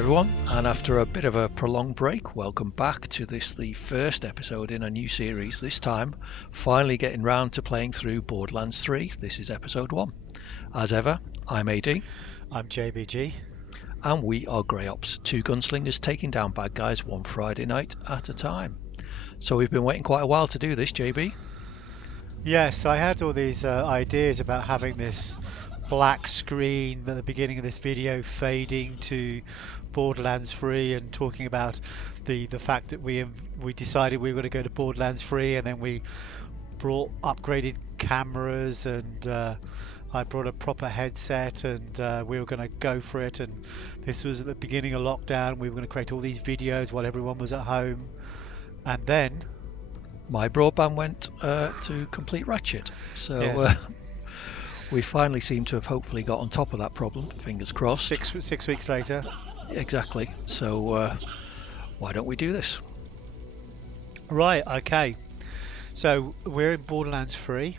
everyone, and after a bit of a prolonged break, welcome back to the first episode in a new series. This time, finally getting round to playing through Borderlands 3. This is episode 1. As ever, I'm AD. I'm JBG. And we are Grey Ops, two gunslingers taking down bad guys one Friday night at a time. So we've been waiting quite a while to do this, JB. Yes, I had all these ideas about having this black screen at the beginning of this video fading to Borderlands 3 and talking about the fact that we decided we were going to go to Borderlands 3, and then we brought upgraded cameras, and I brought a proper headset, and we were going to go for it. And this was at the beginning of lockdown. We were going to create all these videos while everyone was at home, and then my broadband went to complete ratchet. So yes. We finally seem to have hopefully got on top of that problem. Fingers crossed. Six weeks later. Exactly. So why don't we do this? Right. Okay. So we're in Borderlands 3.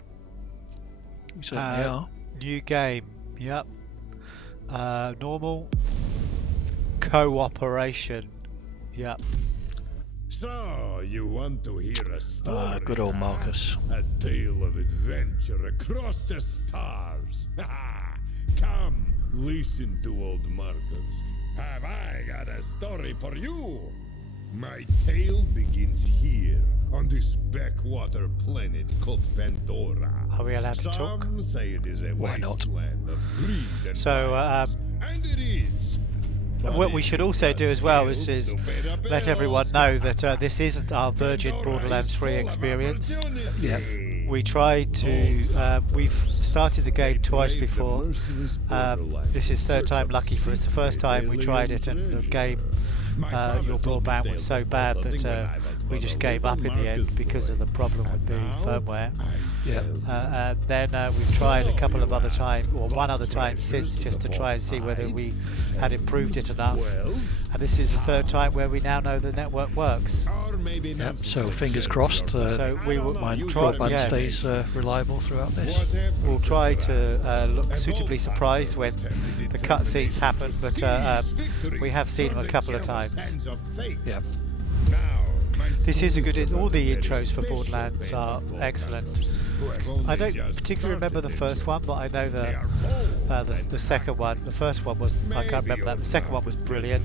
We certainly are. New game. Yep. Normal. Cooperation. Yep. So, you want to hear a story? Good old Marcus. A tale of adventure across the stars. Come, listen to old Marcus. Have I got a story for you? My tale begins here, on this backwater planet called Pandora. Are we allowed to talk? Some say it is a Why not? wasteland of greed and So, violence, and it is. what we should also do as well is let everyone know that this isn't our virgin Borderlands 3 experience. Yeah. We tried to, we've started the game twice before. This is third time lucky for us. The first time we tried it, and the game, your broadband was so bad that we just gave up in the end because of the problem with the firmware. Yeah. And then we've tried a couple of other times, or one other time since, just to try and see whether we had improved it enough. And this is the third time where we now know the network works. Yep. So fingers crossed. So we will my try, broadband yeah, stays reliable throughout this. we'll try to look suitably surprised when the cutscenes happen, but we have seen them a couple of times. Yeah. This is a good. All the intros for Borderlands are excellent. I don't particularly remember the first one, but I know the second one. The first one was, I can't remember that. The second one was brilliant.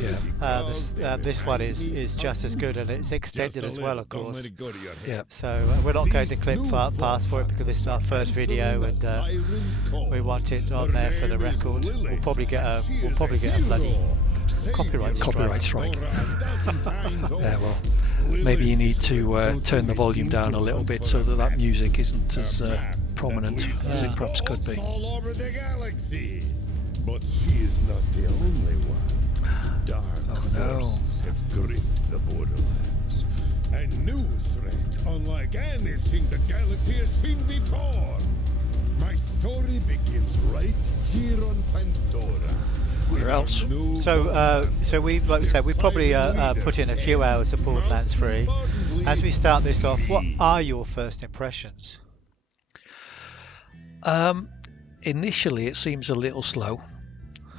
Yeah. This one is just as good, and it's extended as well, of course. Yeah. So we're not going to clip past for it because this is our first video, and we want it on there for the record. We'll probably get a bloody copyright strike. Yeah, well, maybe you need to turn the volume down a little bit so that music isn't as prominent as it perhaps could be. All over the galaxy. But she is not the only one. Dark forces have gripped the Borderlands. A new threat, unlike anything the galaxy has seen before. My story begins right here on Pandora. Where else? So we, like we said, we probably put in a few hours of Borderlands 3. As we start this off, what are your first impressions? Initially, it seems a little slow.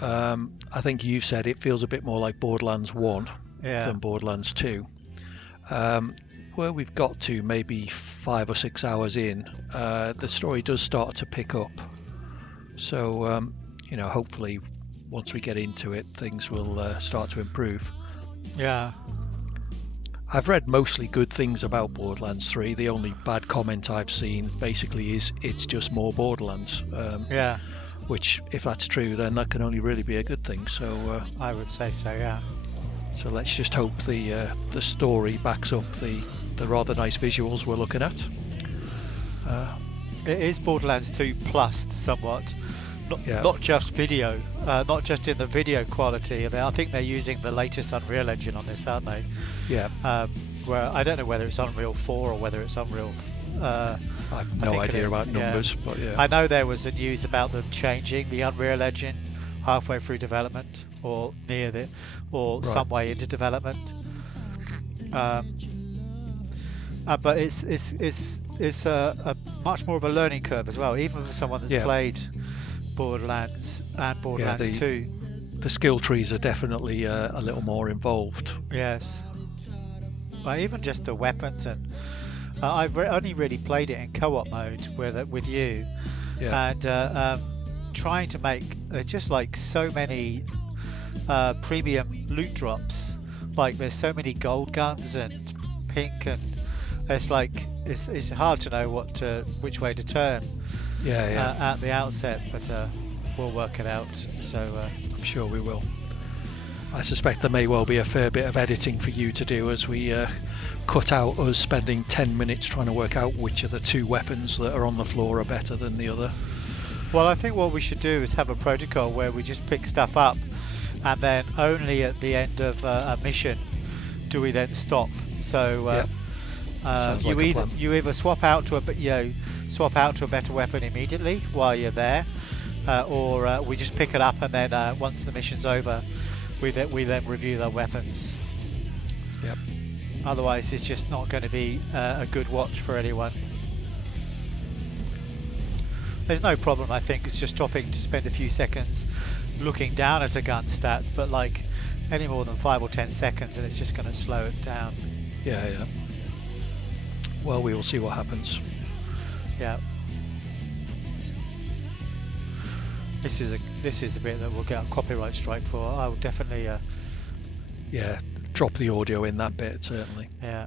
I think you've said it feels a bit more like Borderlands 1 than Borderlands 2. Where we've got to maybe 5 or 6 hours in, the story does start to pick up. So, hopefully once we get into it, things will start to improve. Yeah. I've read mostly good things about Borderlands 3. The only bad comment I've seen basically is it's just more Borderlands. Which, if that's true, then that can only really be a good thing. So I would say so, yeah. So let's just hope the story backs up the rather nice visuals we're looking at. It is Borderlands 2 plus somewhat. Not just video, not just in the video quality. I think they're using the latest Unreal Engine on this, aren't they? Yeah. Where I don't know whether it's Unreal 4 or whether it's Unreal. I have no idea about numbers, but yeah. I know there was a news about them changing the Unreal Engine halfway through development, or some way into development. But it's a much more of a learning curve as well, even for someone that's played Borderlands and Borderlands 2. the skill trees are definitely a little more involved. Yes. But even just the weapons, and I've only really played it in co-op mode with you, and trying to make just like so many premium loot drops. Like there's so many gold guns and pink, and it's like it's hard to know which way to turn. At the outset, but we'll work it out. So I'm sure we will. I suspect there may well be a fair bit of editing for you to do as we cut out us spending 10 minutes trying to work out which of the two weapons that are on the floor are better than the other. Well, I think what we should do is have a protocol where we just pick stuff up, and then only at the end of a mission do we then stop. So you either swap out to a better weapon immediately while you're there, or we just pick it up, and then once the mission's over, we then review the weapons. Yep. Otherwise, it's just not going to be a good watch for anyone. There's no problem, I think. It's just stopping to spend a few seconds looking down at a gun stats, but like any more than 5 or 10 seconds, and it's just going to slow it down. Yeah. Well, we will see what happens. Yeah. This is the bit that we'll get a copyright strike for. I will definitely. Drop the audio in that bit, certainly. Yeah.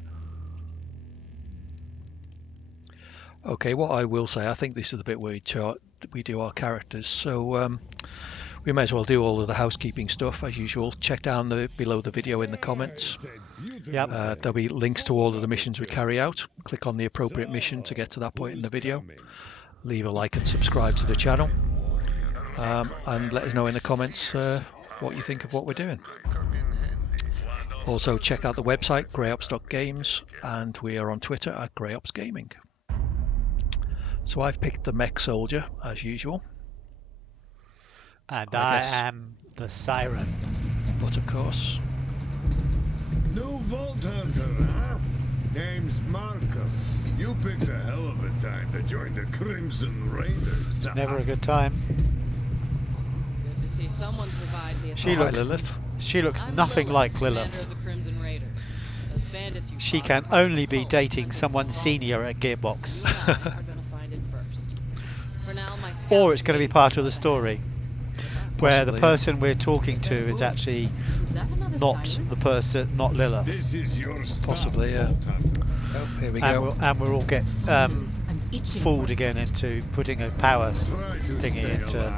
Okay, what I will say, I think this is the bit where we do our characters. So we may as well do all of the housekeeping stuff as usual. Check down below the video in the comments. Yep. There'll be links to all of the missions we carry out. Click on the appropriate mission to get to that point in the video. Leave a like and subscribe to the channel. And let us know in the comments what you think of what we're doing. Also check out the website greyops.games, and we are on Twitter at greyopsgaming. So I've picked the mech soldier as usual. And I am the siren. But of course. New Vault Hunter, huh? Name's Marcus. You picked a hell of a time to join the Crimson Raiders. It's never a good time. Good to see someone survive the Lilith. She looks nothing like Lilith. She can only be dating someone senior at Gearbox. Or it's going to be part of the story where the person we're talking to is actually not Lilith. This is your Possibly, yeah. Oh, here we go. And we'll all get fooled again into putting a power thingy into.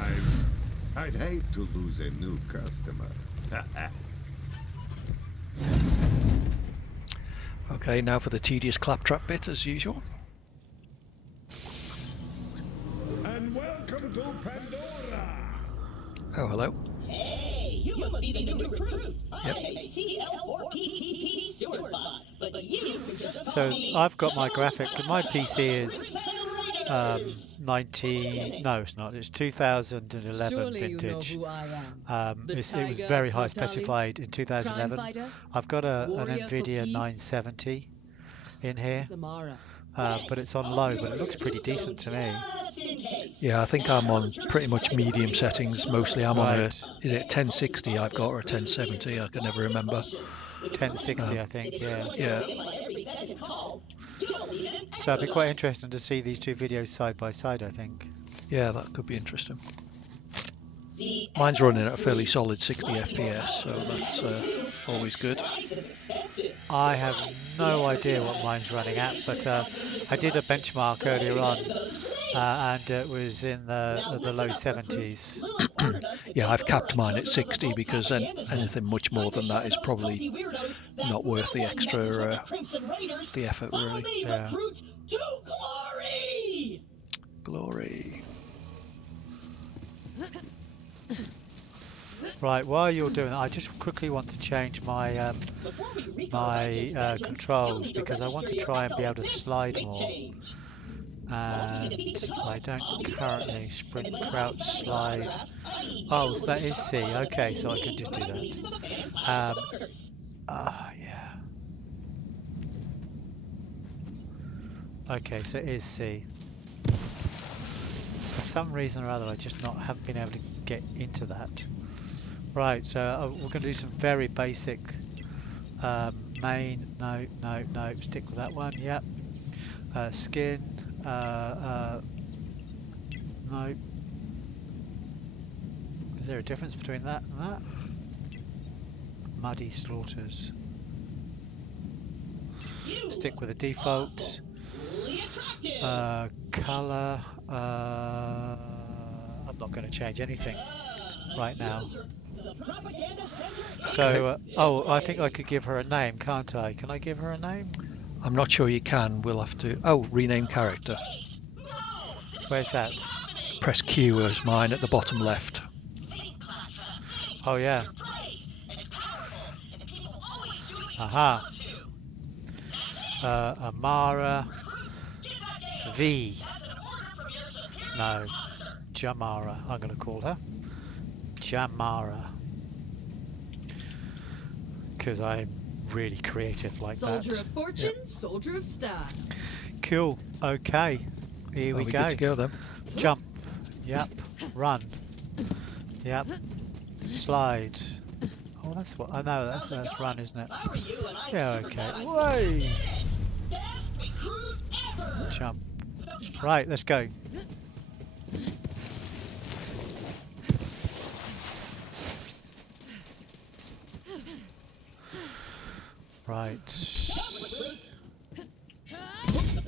I'd hate to lose a new customer. Okay, now for the tedious Claptrap bit as usual. And welcome to Pandora. Oh, hello. Hey, you must be the new recruit. I'm CL4PTP Stewardbot, but you can just So I've got my graphic. My PC is 2011 vintage. It was very high specified in 2011. I've got an NVIDIA 970 in here, but it's on low, but it looks pretty decent to me. Yeah, I think I'm on pretty much medium settings mostly. I'm on is it 1060 I've got, or a 1070? I can never remember. 1060, I think, yeah. Yeah. So it'd be quite interesting to see these two videos side by side, I think. Yeah, that could be interesting. Mine's running at a fairly solid 60 FPS, so that's always good. I have no idea what mine's running at, but I did a benchmark earlier on, and it was in the low 70s. Yeah, I've capped mine at 60 because anything much more than that is probably not worth the extra the effort, really. Yeah. Glory. Right, while you're doing that, I just quickly want to change my controls, because I want to try and be able to slide more. And I don't currently sprint, crouch, slide. Oh, so that is C. Okay, so I can just do that. Yeah. Okay, so it is C. For some reason or other, I just haven't been able to get into that. Right, so we're going to do some very basic main. No, stick with that one. Yep. Skin. No. Is there a difference between that and that? Muddy slaughters. Stick with the default. Color. I'm not going to change anything right now. So, oh, I think I could give her a name, can't I? Can I give her a name? I'm not sure you can. We'll have to. Oh, rename character. Where's that? Press Q as mine at the bottom left. Oh, yeah. Aha. Amara V. No, Jamara. I'm going to call her Jamara because I'm really creative like that. Soldier of fortune, soldier of style. Cool. Okay. Here we go. Good to go then. Jump. Yep. Run. Yep. Slide. Oh, that's what I know. That's run, isn't it? Yeah. Okay. Way. Jump. Right. Let's go. Right. The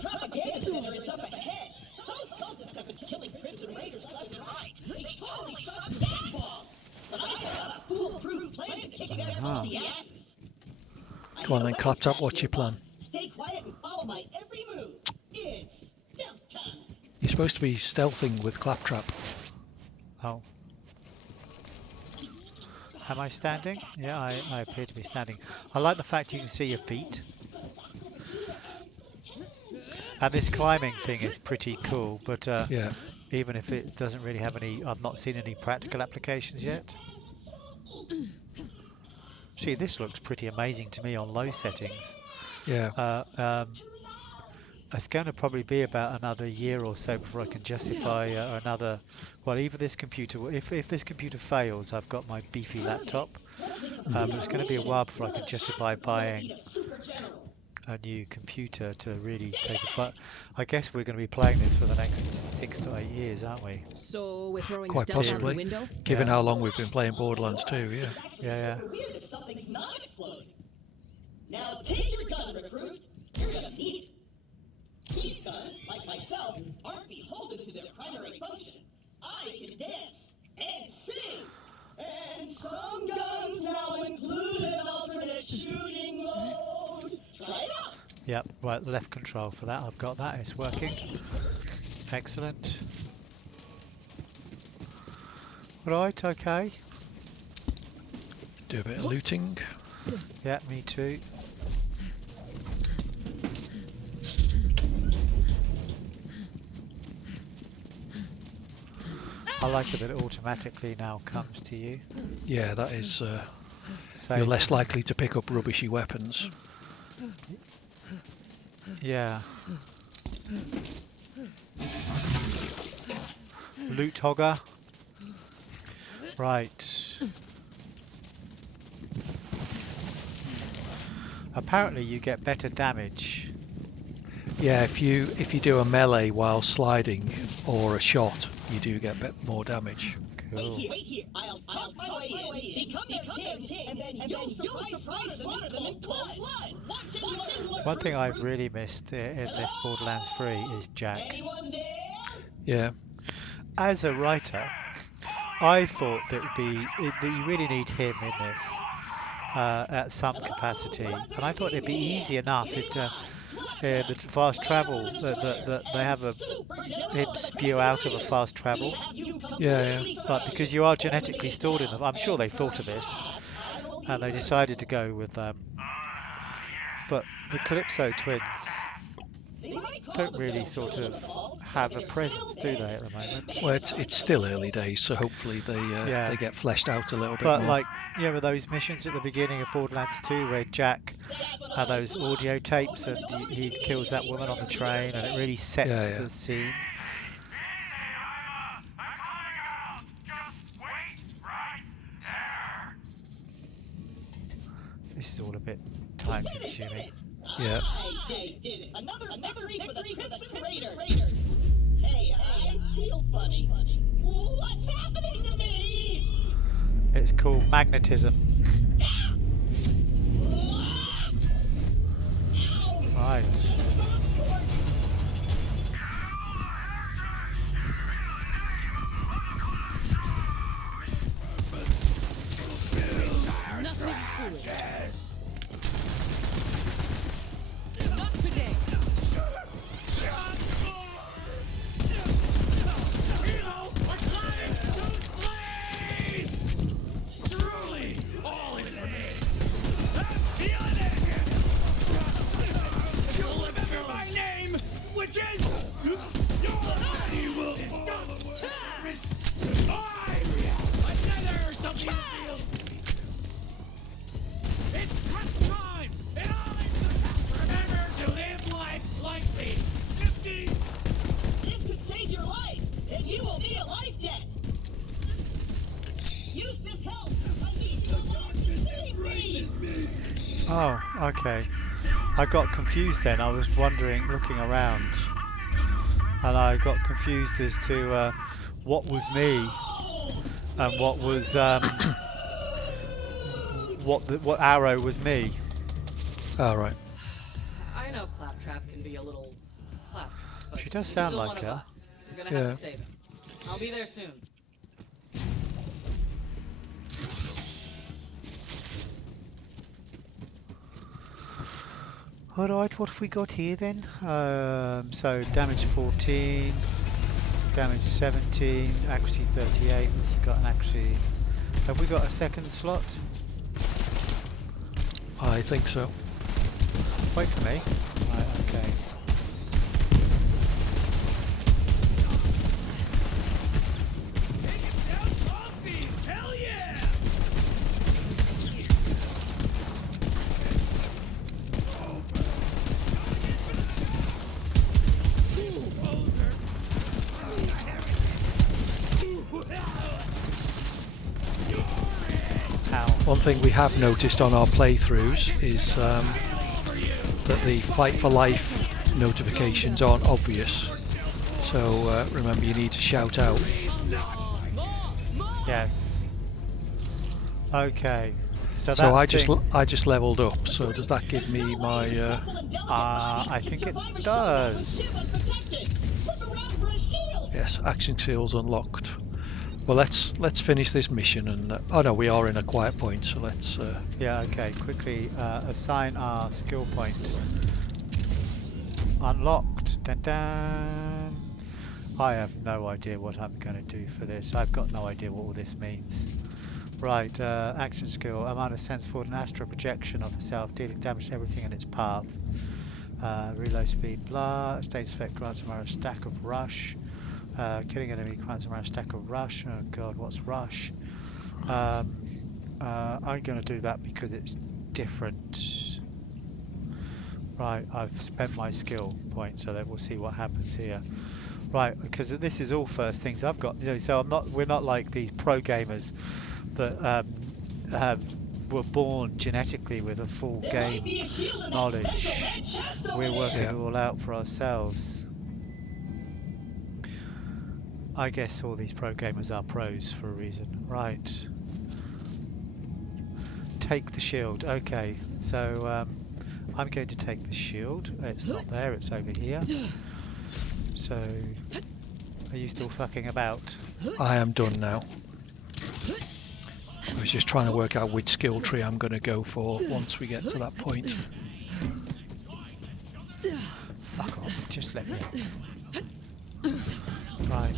propaganda center is up ahead. Those cultists have been killing prison raiders left and right. They totally suck skag balls. But I got a foolproof plan to kick their clumsy asses. Come on then, Claptrap, what's your plan? Stay quiet and follow my every move. It's stealth time. You're supposed to be stealthing with Claptrap. Oh. Am I standing? Yeah, I appear to be standing. I like the fact you can see your feet. And this climbing thing is pretty cool, but Yeah. even if it doesn't really have any, I've not seen any practical applications yet. See, this looks pretty amazing to me on low settings. Yeah. It's going to probably be about another year or so before I can justify another. Well, either this computer, if this computer fails, I've got my beefy laptop. But it's going to be a while before I can justify buying a new computer to really take it. But I guess we're going to be playing this for the next 6 to 8 years, aren't we? So we're throwing Quite stealth out the possibly. window? Given how long we've been playing Borderlands 2, yeah. Yeah. Weird if something's not exploding. Now take your gun, recruit. You're gonna need it. These guns, like myself, aren't beholden to their primary function. I can dance and sing. And some guns now include an alternate shooting mode. Try it out. Yep, right, left control for that. I've got that. It's working. Excellent. Right, okay. Do a bit of looting. Yeah, me too. I like it that it automatically now comes to you. Yeah, that is. So, You're less likely to pick up rubbishy weapons. yeah. Loot hogger. Right. Apparently you get better damage. Yeah, if you do a melee while sliding or a shot, you do get more damage. Cool. Wait here. I'll talk my way in, become their king, and then you'll surprise them in cold blood. Watch and learn. One thing I've really missed in this Borderlands 3 is Jack. Anyone there? Yeah. As a writer, I thought that that you really need him in this at some capacity, and I thought it'd be easy enough if the fast travel that they have him spew out of a fast travel. Yeah. But because you are genetically stored in them, I'm sure they thought of this, and they decided to go with but the Calypso twins don't really sort of have a presence, do they, at the moment? Well, it's still early days, so hopefully they get fleshed out a little bit But more. like, you know, those missions at the beginning of Borderlands 2 where Jack had those audio tapes and he kills that woman on the train, and it really sets the scene. This is all a bit time consuming. Yeah. I did it. Another victory for the Crimson Raiders. Hey, I feel funny. What's happening to me? It's called magnetism. Right. Nothing to it. Not today. Truly, all is for me. I'm feeling it. You'll remember my name, which is your body will fall away. Another something revealed. It's crunch time, and all is the past. Remember to live life like me. 50. This could save your life, and you will be a life debt. Use this help. I need your life to save me. Oh, okay. I got confused then. I was wondering, looking around, and I got confused as to what was me and what was what arrow was me. All right. I know Claptrap can be a little clap, but She does he's sound still like one of her. us. You're gonna have Yeah. to save him. I'll be there soon. Alright, what have we got here then? So damage 14, damage 17, accuracy 38. This has got an accuracy. Have we got a second slot? I think so. Wait for me. Right, okay. Hell yeah! Ow. One thing we have noticed on our playthroughs is that the fight for life notifications aren't obvious. So remember, you need to shout out. Yes. Okay. So So that I just leveled up. So does that give me my? I think it does. Yes, action skills unlocked. Well, let's finish this mission and oh no, we are in a quiet point, so let's. Yeah. Okay. Quickly assign our skill point. Unlocked. Dun dun. I have no idea what I'm going to do for this. I've got no idea what all this means. Right, action skill. Amount of sense forward an astral projection of herself, dealing damage to everything in its path. Reload speed, blah. Status effect grants a stack of rush. Killing enemy grants a stack of rush. Oh god, what's rush? I'm going to do that because it's different. Right, I've spent my skill point, so then we'll see what happens here. Right, because this is all first things I've got. You know, so we're not like these pro gamers that were born genetically with a full game knowledge. We're working it all out for ourselves. I guess all these pro gamers are pros for a reason. Right. Take the shield. Okay, so I'm going to take the shield. It's not there, it's over here. So, are you still fucking about? I am done now. I was just trying to work out which skill tree I'm going to go for once we get to that point. Fuck off, just let me. Right.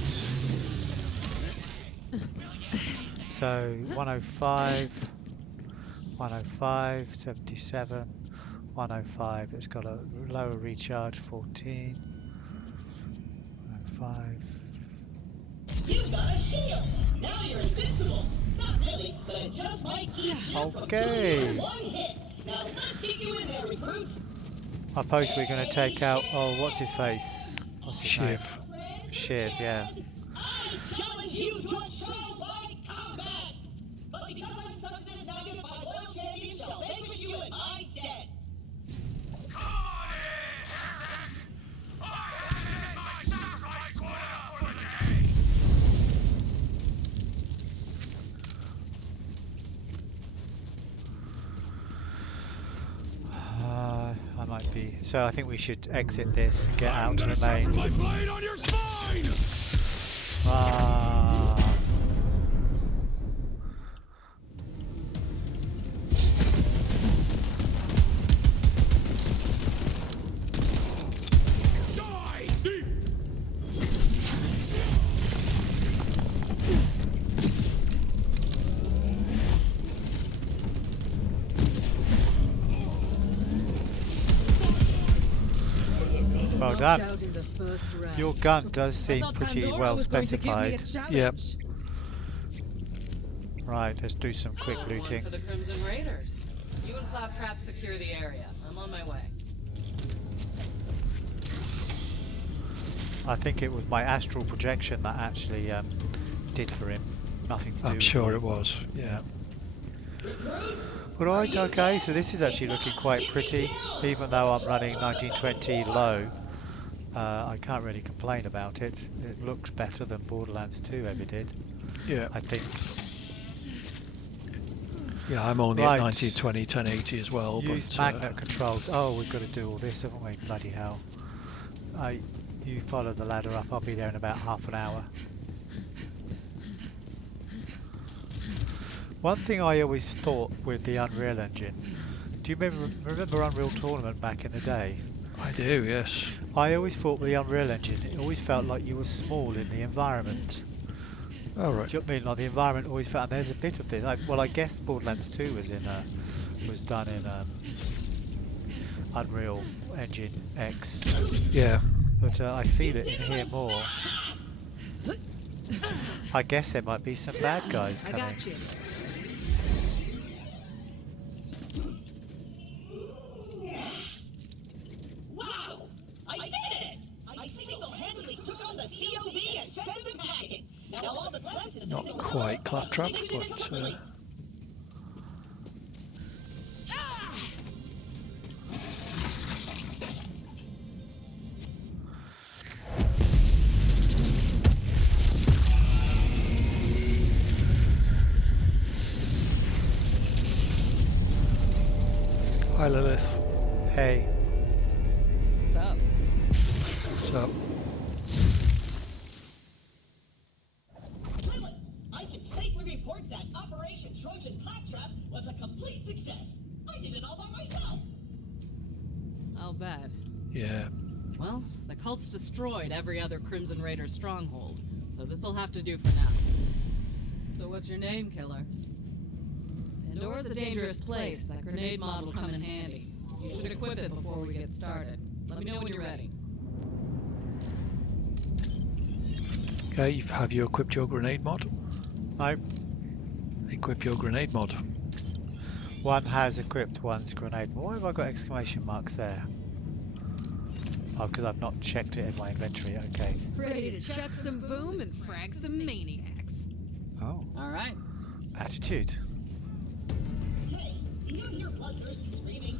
So, 105, 105, 77, 105. It's got a lower recharge, 14. 105. You got a shield. Now you're invincible. Not really, but it just might keep you Okay. from one hit. Now let's get you in there, recruit. I suppose we're going to take out. Oh, what's his face? What's his name? Shiv. Shiv, yeah. I challenge you to a trial by combat. But because I stuck this nugget, my world champion shall vanquish you in might be. So I think we should exit this and get out to the main. My blade on your spine! Die! Deep! Well Knocked done. out in the first round. Your gun does seem I thought pretty Pandora well was going to give me a specified. challenge. Right, let's do some quick One looting. for the Crimson Raiders. You and Claptrap secure the area. I'm on my way. I think it was my astral projection that actually did for him. Nothing to do I'm with sure you. it was. Yeah. Right, okay, so this is actually looking quite pretty. Even though I'm running 1920 low, I can't really complain about it. It looks better than Borderlands 2 ever did, Yeah. I think. Yeah, I'm only Right. at 1920, 1080 as well. Use but, magnet controls. Oh, we've got to do all this, haven't we? Bloody hell. You follow the ladder up, I'll be there in about half an hour. One thing I always thought with the Unreal Engine, do you remember Unreal Tournament back in the day? I do, yes. I always thought with the Unreal Engine, it always felt like you were small in the environment. All right. Do you know what I mean? Like the environment always felt, and there's a bit of this. Well, I guess Borderlands 2 was done in Unreal Engine X, Yeah. but I feel it in here more. I guess there might be some bad guys I coming. got you. Wow! I did it! I single-handedly took on the COV and sent them packing. Now all that's left is Not quite Claptrap, but hi Lilith. Hey, Sup? So, Lilith, I can safely report that Operation Trojan Claptrap was a complete success. I did it all by myself. I'll bet. yeah. Well, the cult's destroyed every other Crimson Raider stronghold, so this'll have to do for now. So what's your name, killer? Pandora's a dangerous place. That grenade model's come in handy. You should equip it before we get started. Let me know when you're ready. Okay, have you equipped your grenade mod? no, Equip your grenade mod. one has equipped one's grenade. Why have I got exclamation marks there? Oh, because I've not checked it in my inventory. Okay. Ready to chuck some boom and frag some maniacs. Oh, All right. attitude. Hey, you hear bloodthirsty screaming?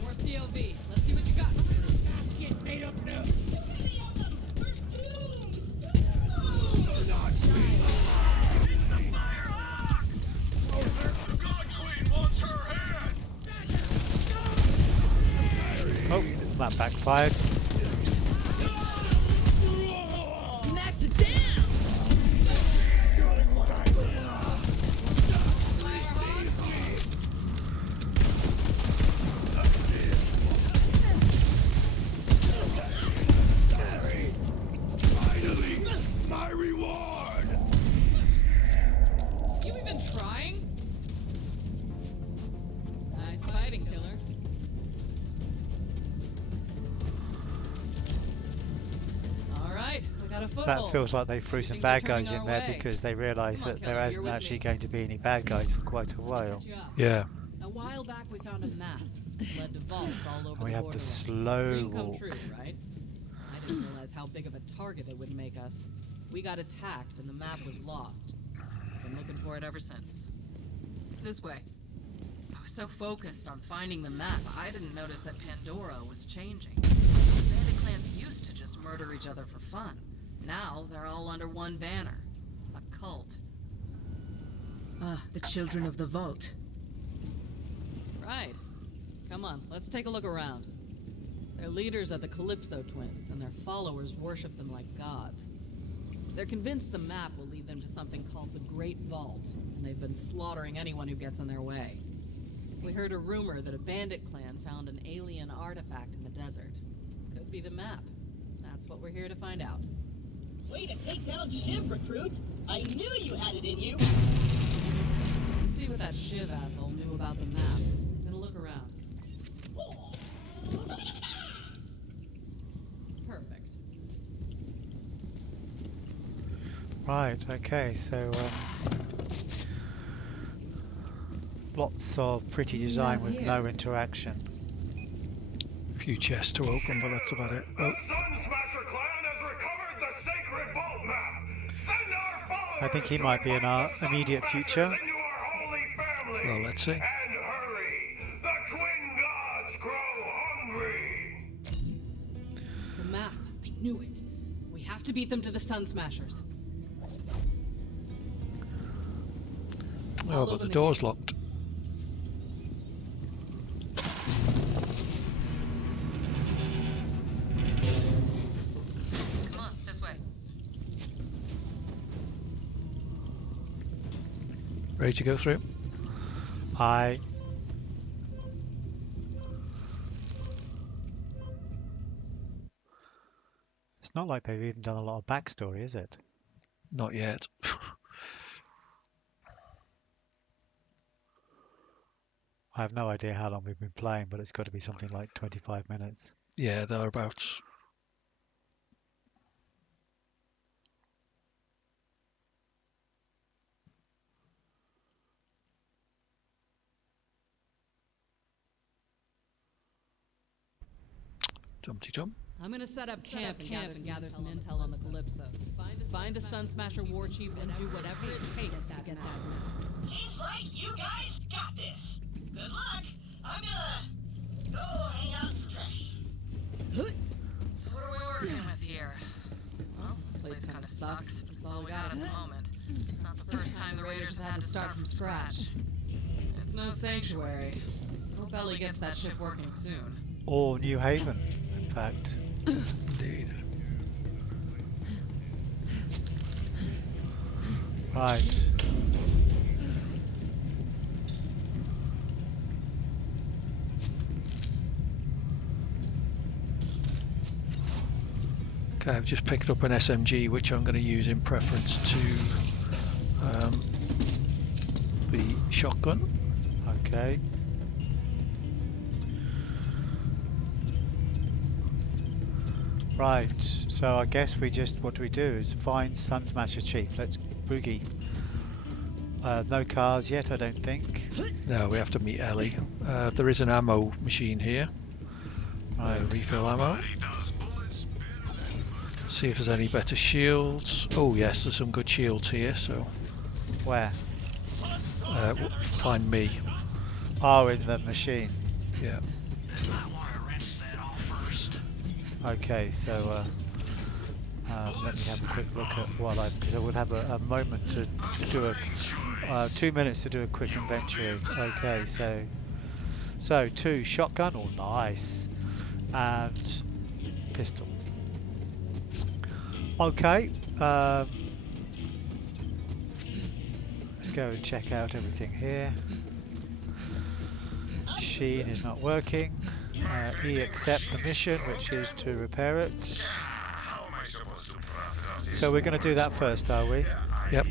More COV. Let's see what you got. Get made up now! Too many of them! We're doomed! Oh, that backfired. Snapped it down! Finally, my reward! You even trying? Nice fighting, killer. All right, we got a foothold. That feels like they threw some Everything's bad turning guys in our there way. because they realised Come on, that there Keller, hasn't you're with actually me. going to be any bad guys for quite a while. Catch you up. Yeah. A while back, we found a map. It led to vaults all over And we the have the Borderlands. slow Dream come walk. true, right? I didn't realize how big of a target it would make us. We got attacked and the map was lost. Been looking for it ever since. This way. I was so focused on finding the map, I didn't notice that Pandora was changing. The bandit clans used to just murder each other for fun. Now they're all under one banner. A cult. Ah, the children of the vault. Right. Come on, let's take a look around. Their leaders are the Calypso twins, and their followers worship them like gods. They're convinced the map will lead them to something called the Great Vault, and they've been slaughtering anyone who gets in their way. We heard a rumor that a bandit clan found an alien artifact in the desert. Could be the map. That's what we're here to find out. Way to take down Shiv, recruit! I knew you had it in you! Let's see what that Shiv asshole knew about the map. I'm gonna look around. Perfect. Right, okay, so lots of pretty design with no interaction. A few chests to open, but that's about it. The Sun Smasher clan has recovered the sacred vault map. Send our followers I think he might be in our immediate future. into our holy family. Well, let's see. And hurry, the twin gods grow hungry. The map. I knew it. We have to beat them to the Sun Smashers. Oh, but the door's locked. Come on, this way. Ready to go through? Hi. It's not like they've even done a lot of backstory, is it? Not yet. I have no idea how long we've been playing, but it's got to be something like 25 minutes. Yeah, thereabouts. Dum-ty-dum. I'm gonna set up camp and gather some intel on the Calypsos. Find a Sun Smasher war chief and do whatever it takes to get that map. Seems like you guys got this. Good luck. I'm gonna go hang out and stretch. So what are we working with here? Well, this place kinda sucks. It's all we got at the moment. It's not the first time the Raiders have had to start from scratch. It's no sanctuary. Hope Ellie gets that ship working soon. Or New Haven, in fact. Indeed. Right. Okay, I've just picked up an SMG, which I'm going to use in preference to the shotgun. Okay. Right, so I guess what we do is find Sun Smasher Chief. Let's boogie. No cars yet, I don't think. No, we have to meet Ellie. There is an ammo machine here. Refill ammo. See if there's any better shields. Oh yes, there's some good shields here, so... Where? Find me. Oh, in the machine. Yeah. Okay, so let me have a quick look at because I would have a moment to do 2 minutes to do a quick inventory. Okay, so 2 shotgun, oh nice, and pistol. Okay, let's go and check out everything here. Machine is not working. Accept the mission, which is to repair it. So we're going to do that first, are we? Yep.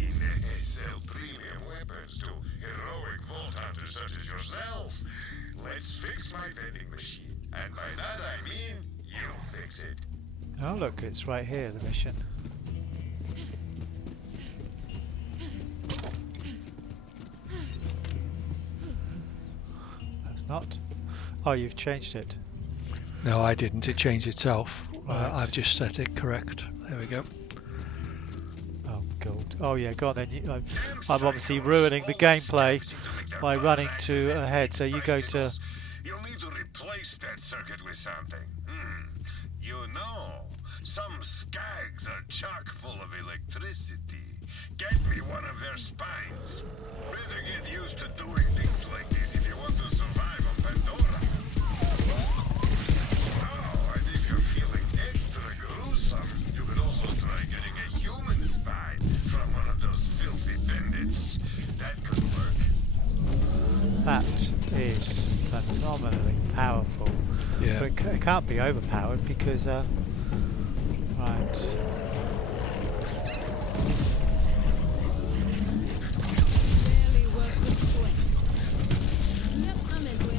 Sell premium weapons to heroic vault hunters such as yourself. Let's fix my vending machine, and by that I mean you fix it. Oh look, it's right here, the mission. That's not. Oh, you've changed it. No, I didn't. It changed itself. Right. I've just set it correct. There we go. Oh, God. Oh, yeah, go on then. I'm obviously ruining the gameplay by running to ahead. So you go to... You'll need to replace that circuit with something. You know, some skags are chock full of electricity. Get me one of their spines. Better get used to doing things like this if you want to survive on Pandora. But it can't be overpowered because right. Barely worth the sweat. Yep, I'm into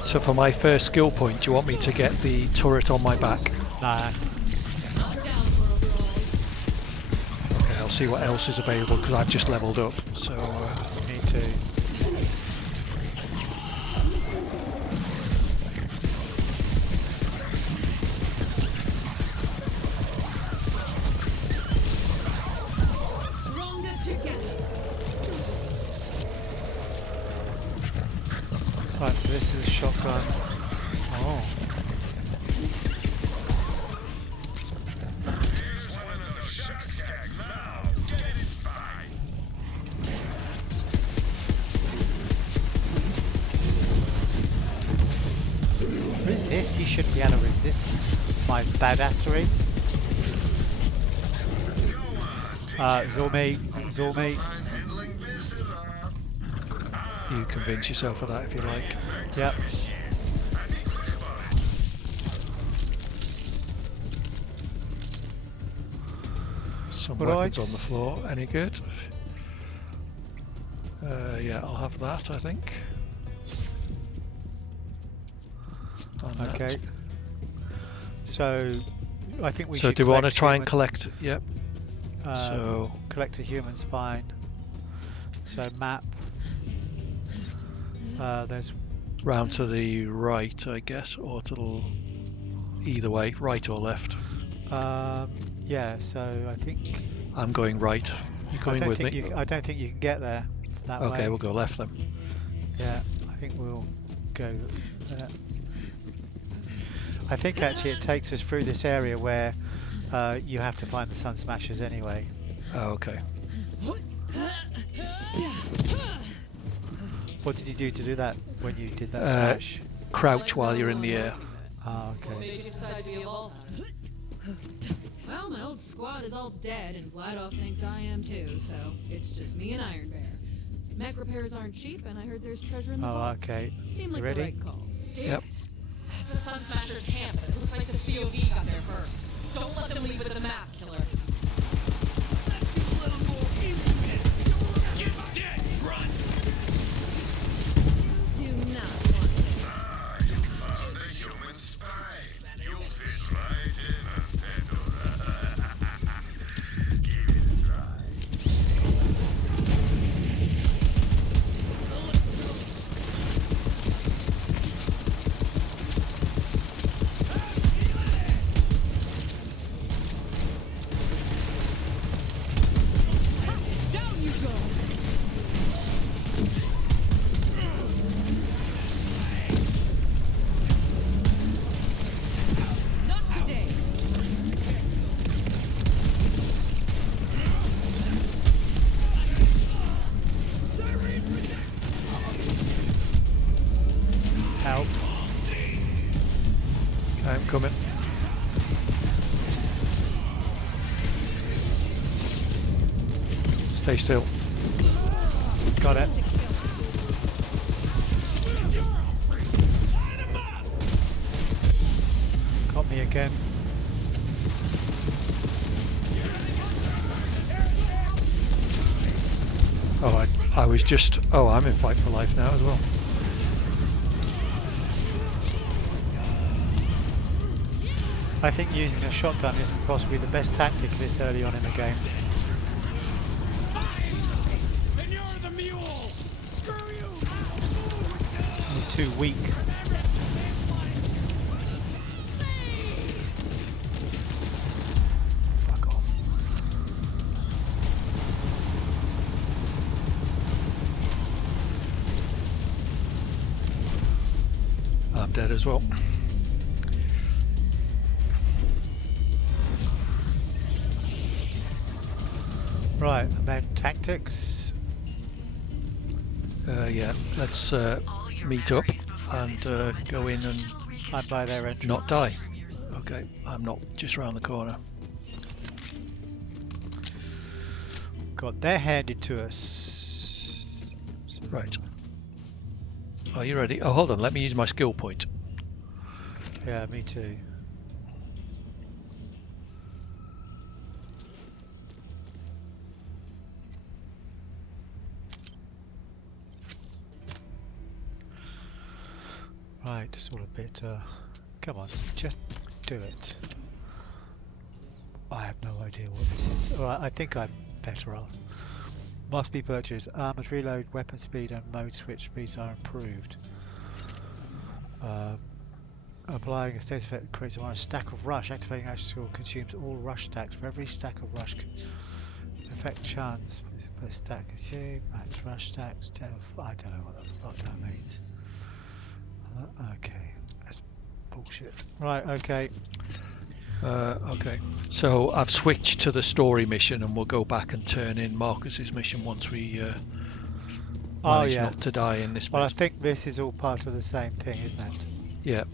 it. So for my first skill point, do you want me to get the turret on my back? Nah. Not down for a brawl. Okay, I'll see what else is available because I've just leveled up. So Me too. Stronger together. Right, so this is a shotgun. Oh. Resist? You shouldn't be able to resist my badassery. It's all me. It's all me. you convince yourself of that if you like. Yep. Some Right. weapons on the floor. Any good? Yeah, I'll have that, I think. And that. Okay. So, I think we So should do we want to collect try and human- collect? Yep. so collect a human spine. So map. There's Round to the right, I guess, or to the either way, right or left. yeah. So I think I'm going right. You coming with me? I don't think you can get there that way. Okay, we'll go left then. Yeah, I think we'll go there. I think actually it takes us through this area where you have to find the Sun Smashers anyway. Oh, okay. What did you do to do that when you did that smash? Crouch while you're in the air. Oh, What okay. made you decide to be a Vaughn? Well, my old squad is all dead, and Vladoff thinks I am too, so it's just me and Iron Bear. Mech repairs aren't cheap, and I heard there's treasure in the Oh, vaults. okay. Seemed like You ready? the right call. Damn Yep. it. That's the Sun Smasher's camp, but it looks like the COV got there first. Don't let them leave with the map, killer. Get dead! Run! Do not want me. You found a human spine. You fit right in on Pandora. Give it a try. Down you go! Not today! Help. I'm coming. Stay still. Got it. Got me again. Oh, I was just... Oh, I'm in fight for life now as well. I think using a shotgun isn't possibly the best tactic this early on in the game. And you're the mule! Screw you! You're too weak. Fuck off. I'm dead as well. Right, and then tactics. Yeah, let's meet up and go in and I'm by their entrance. not die. Okay, I'm not just round the corner. God, they're handed to us. Right. Are you ready? Oh, hold on. Let me use my skill point. Yeah, me too. Right, just all a bit. Come on, just do it. I have no idea what this is. Alright, I think I'm better off. Must be purchased. Armors, reload, weapon speed, and mode switch speeds are improved. Applying a state effect creates a stack of rush. Activating action skill consumes all rush stacks. For every stack of rush effect chance per stack consumed. Max rush stacks 10 of, I don't know what the fuck that means. Okay, that's bullshit. Right, okay. Okay, so I've switched to the story mission, and we'll go back and turn in Marcus's mission once we manage not to die in this. Well, I think this is all part of the same thing, isn't it? Yeah.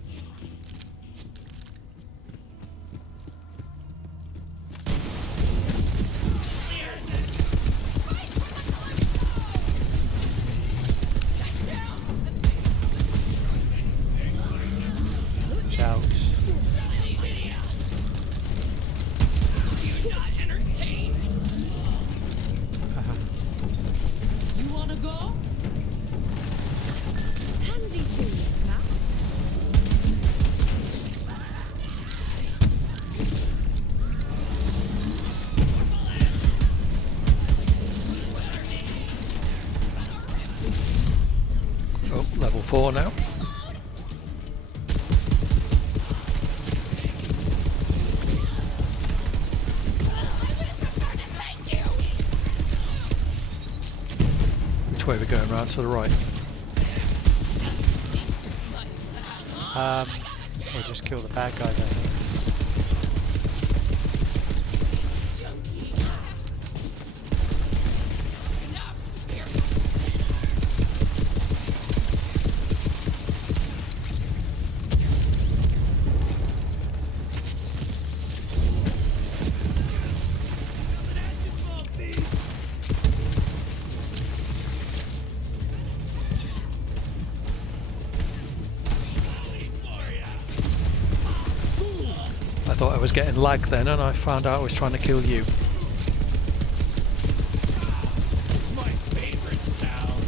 Level 4 now. Which way are we going? Round to the right? Or just kill the bad guys, I think. I thought I was getting lag then, and I found out I was trying to kill you. My favorite sound.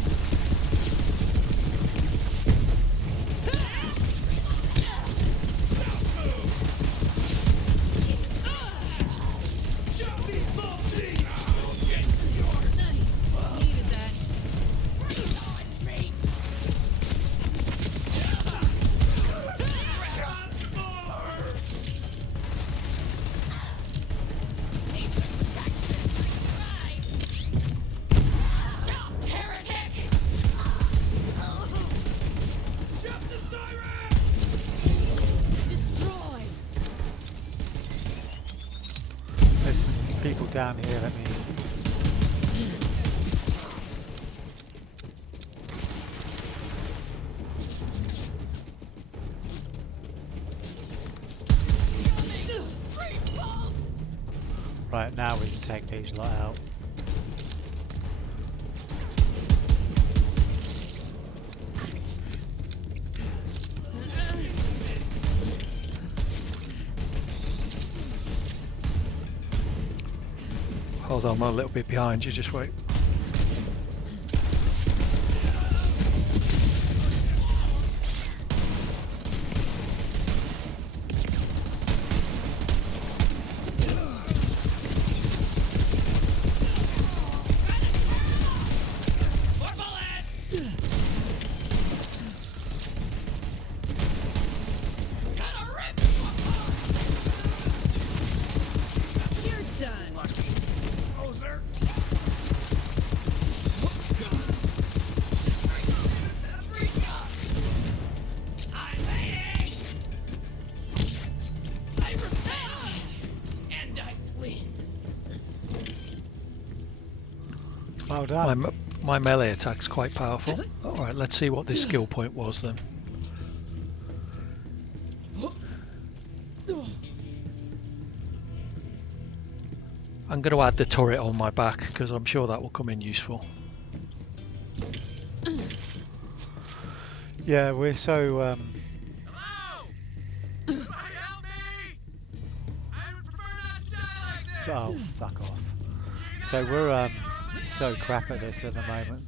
Jump these balls in. I'll get yours. Nice. Needed that. People down here, let me... Right, now we can take these lot out. Hold on, I'm a little bit behind you, just wait. Well done. My melee attack's quite powerful. Alright, let's see what this skill point was then. I'm going to add the turret on my back because I'm sure that will come in useful. Yeah, we're so Hello? Somebody help me! I would prefer not to die like this. oh, fuck off. So we're so crap at this at the moment.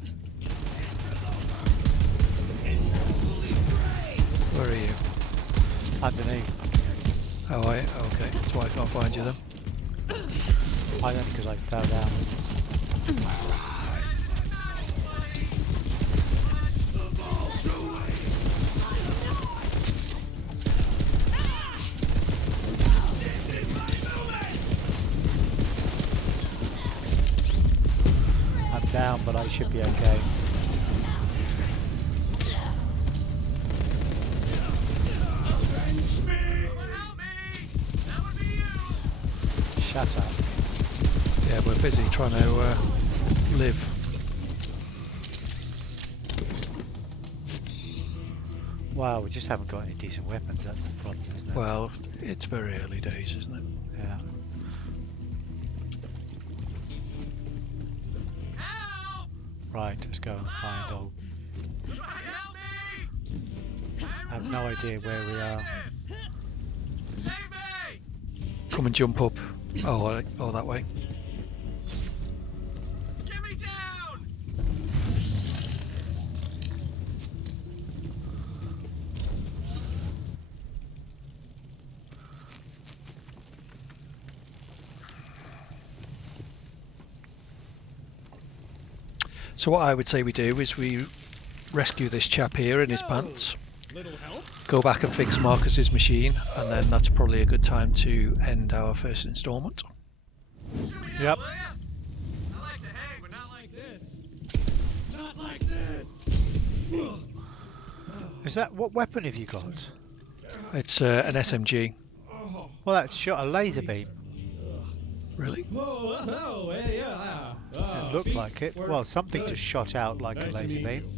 Where are you? Underneath. Oh, okay. That's why I can't find you then. I don't because I fell down. I'm down, but I should be okay. Shut up. Yeah, we're busy trying to live. Wow, we just haven't got any decent weapons, that's the problem, isn't it? Well, it's very early days, isn't it? Yeah. Help! Right, let's go and find old. Somebody help me! I have no idea where we are. Save me! Come and jump up. Oh, that way. Get me down! So what I would say we do is we rescue this chap here in his pants, Little help? go back and fix Marcus's machine, and then that's probably a good time to end our first instalment. Yep. I like to hang, but not like this. Not like this. Is that what weapon have you got? It's an SMG. Well, that's shot a laser beam. Really? Hey, yeah. It looked like it. Well, something just shot out like a laser beam.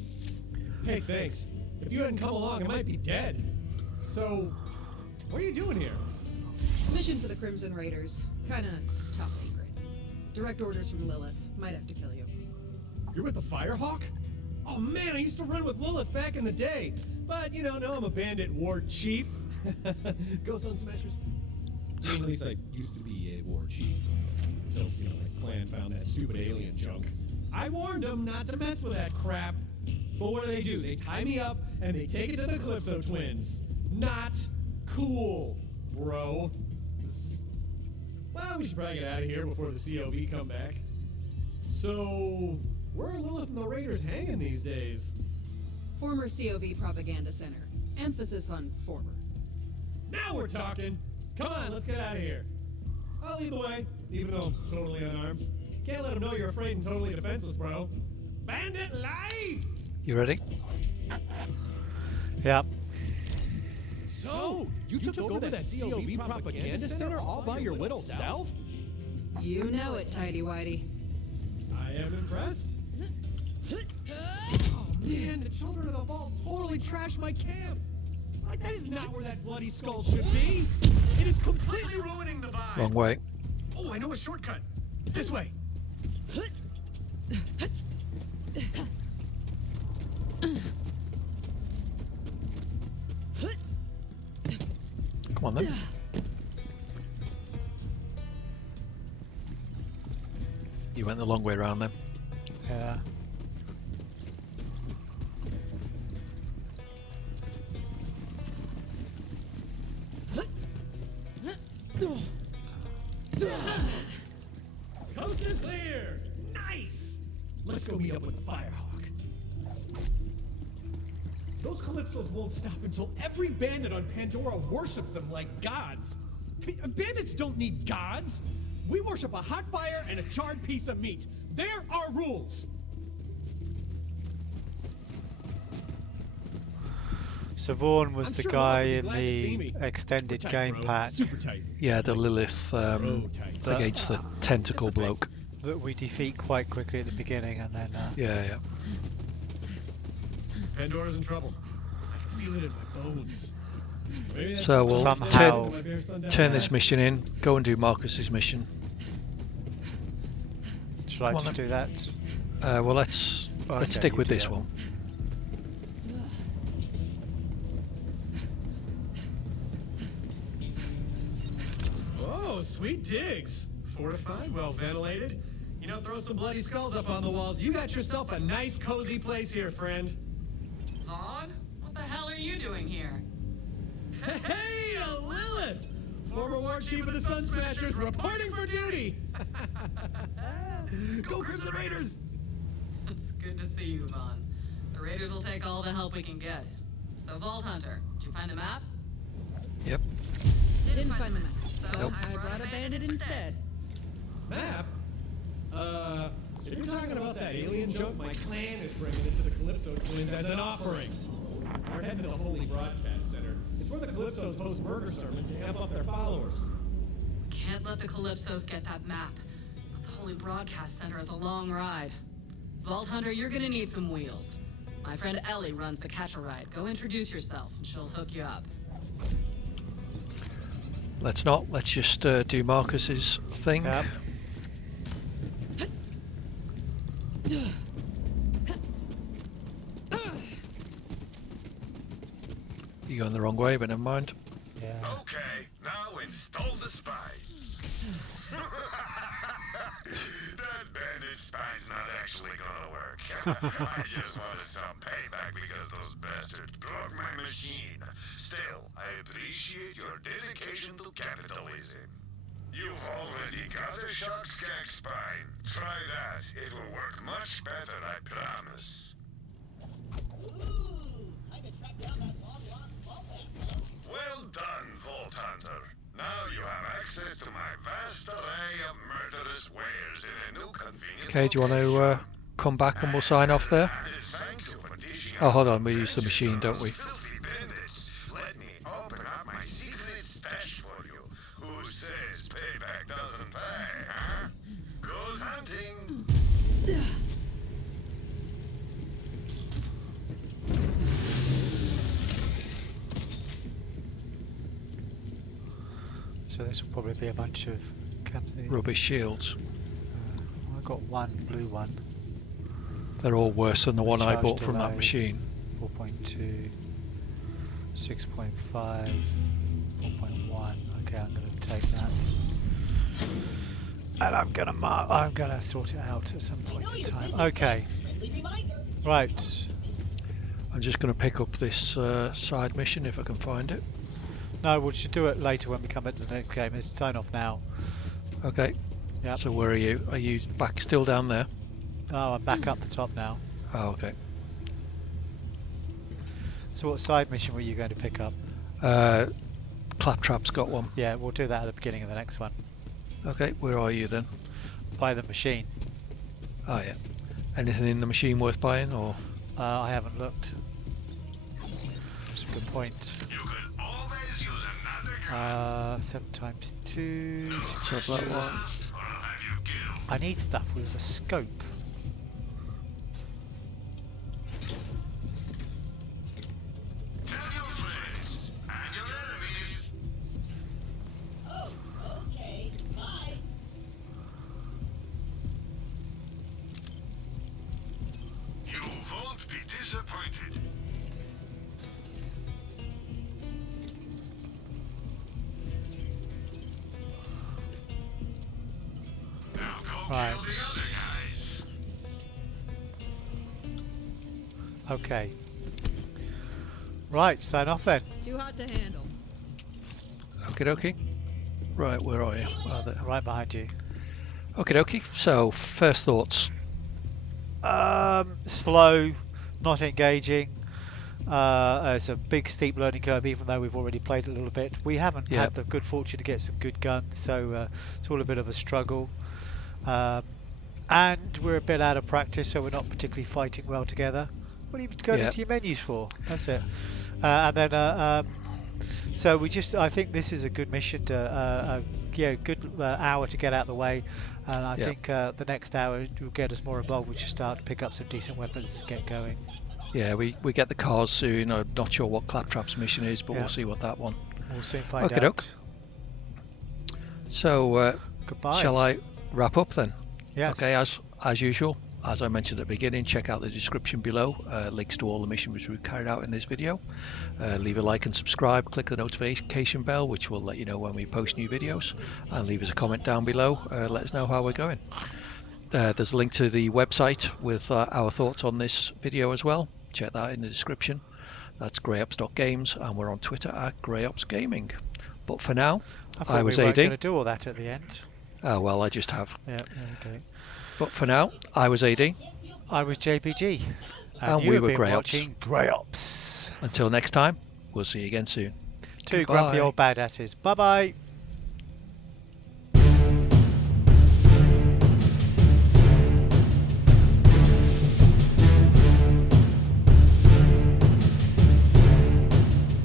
Hey, thanks. If you hadn't come along, I might be dead. So, what are you doing here? Mission for the Crimson Raiders. Kinda top secret. Direct orders from Lilith. Might have to kill you. You're with the Firehawk? Oh man, I used to run with Lilith back in the day. But, you know, now I'm a bandit ward chief. Go Sun Smashers. I mean, at least I used to be a ward chief. Until, you know, my clan found that stupid alien junk. I warned them not to mess with that crap. But what do? They tie me up and they take it to the Calypso twins. Not cool, bro. Well, we should probably get out of here before the COV come back. So, where are Lilith and the Raiders hanging these days? Former COV Propaganda Center. Emphasis on former. Now we're talking. Come on, let's get out of here. I'll lead the way, even though I'm totally unarmed. Can't let them know you're afraid and totally defenseless, bro. Bandit life! You ready? Yep. So, you took over that COV propaganda center all by your little self? You know it, Tidy Whitey. I am impressed. Oh man, the children of the vault totally trashed my camp. Like, that is not where that bloody skull should be. It is completely ruining the vibe. Wrong way. Oh, I know a shortcut. This way. Come on then. You went the long way around then. Yeah. Coast is clear. Nice. Let's go meet up with the Firehawk. Those Calypsos won't stop until every bandit on Pandora worships them like gods. I mean, bandits don't need gods. We worship a hot fire and a charred piece of meat. There are rules. So Vaughn was I'm the sure guy Lilith in will be glad to see me. the extended Tight, game bro. pack Super tight. Yeah, the Lilith tight. against the tentacle It's a thing. bloke. that we defeat quite quickly at the beginning, and then Yeah. Pandora's in trouble. I can feel it in my bones. Maybe that's So just we'll the somehow my bear sundown turn this blast. mission in, go and do Marcus's mission. should I Come on just do that? Well, let's Okay, stick you with do this that. one. sweet digs. Fortified, well ventilated. You know, throw some bloody skulls up on the walls. You got yourself a nice, cozy place here, friend. Vaughn? What the hell are you doing here? Hey, Lilith! Former war chief of the Sun Smashers reporting for duty! Go Crimson Raiders! It's good to see you, Vaughn. The Raiders will take all the help we can get. So, Vault Hunter, did you find the map? Yep. Didn't find the map, so Nope. I brought a bandit instead. Map? If you're talking about that alien joke, my clan is bringing it to the Calypso twins as an offering. We're heading to the Holy Broadcast Center. It's where the Calypsos host murder sermons to amp up their followers. Can't let the Calypsos get that map. But the Holy Broadcast Center is a long ride. Vault Hunter, you're gonna need some wheels. My friend Ellie runs the catch-a-ride. Go introduce yourself, and she'll hook you up. Let's not. Let's just do Marcus's thing. Yep. You're going the wrong way, but never mind. Yeah. Okay, now install the spy. That bandit spy's not actually gonna work. I just wanted some payback because those bastards broke my machine. Still, I appreciate your dedication to capitalism. You've already got a shock skag spine. Try that. It will work much better, I promise. Ooh, I can track down that long-lost vault amp. Well done, Vault Hunter. Now you have access to my vast array of murderous wares in a new convenient Okay, do you want to come back and we'll sign off there? Thank you for teaching Oh, hold us on, we use the machine, don't we? filthy bandits. Let me open up my secret stash for you. Who says payback doesn't pay, huh? Good hunting. So this will probably be a bunch of Rubbish shields. I've got one blue one. They're all worse than the one I Charge bought from that delay. machine. 4.2, 6.5, 4.1. Okay, I'm going to take that, and I'm going to sort it out at some point in time. Okay, Friendly reminder. right. I'm just going to pick up this side mission if I can find it. No, we should do it later when we come into the next game. Let's sign off now. Okay. Yep. So where are you? Are you back still down there? Oh, I'm back up the top now. Oh, okay. So what side mission were you going to pick up? Claptrap's got one. Yeah, we'll do that at the beginning of the next one. Okay, where are you then? By the machine. Oh yeah. Anything in the machine worth buying or? I haven't looked. That's a good point. You could always use another 7 times 2. Let's have that one. or I'll have you killed. I need stuff with a scope. Tell your friends and your enemies. Oh, okay. Bye. You won't be disappointed. Now go Right. kill the other guys. Okay. Right, sign off then. Too hot to handle. Okie dokie. Right, where are you? Oh, there. Right behind you. Okie dokie. So, first thoughts. Slow, not engaging. It's a big steep learning curve, even though we've already played a little bit. We haven't Yeah. had the good fortune to get some good guns, so it's all a bit of a struggle. And we're a bit out of practice, so we're not particularly fighting well together. What are you going Yeah. into your menus for? That's it. And then, so I think this is a good mission to, good hour to get out of the way. And I Yeah. think the next hour will get us more involved. We should start to pick up some decent weapons to get going. Yeah, we get the cars soon. I'm not sure what Claptrap's mission is, but Yeah. we'll see what that one. We'll soon find Okie out. doke. So, Goodbye. shall I wrap up then? Yes. Okay, as usual. as I mentioned at the beginning, check out the description below, links to all the missions we've carried out in this video. Leave a like and subscribe, click the notification bell, which will let you know when we post new videos, and leave us a comment down below, let us know how we're going. There's a link to the website with our thoughts on this video as well. Check that in the description. That's greyops.games, and we're on Twitter at greyopsgaming. But for now, I was we AD. going to do all that at the end. Oh well, I just have. Yeah, okay. But for now, I was AD. I was JPG. And you we have were been Grey Ops. watching Grey Ops. Until next time, we'll see you again soon. Two Goodbye. grumpy old badasses. Bye bye.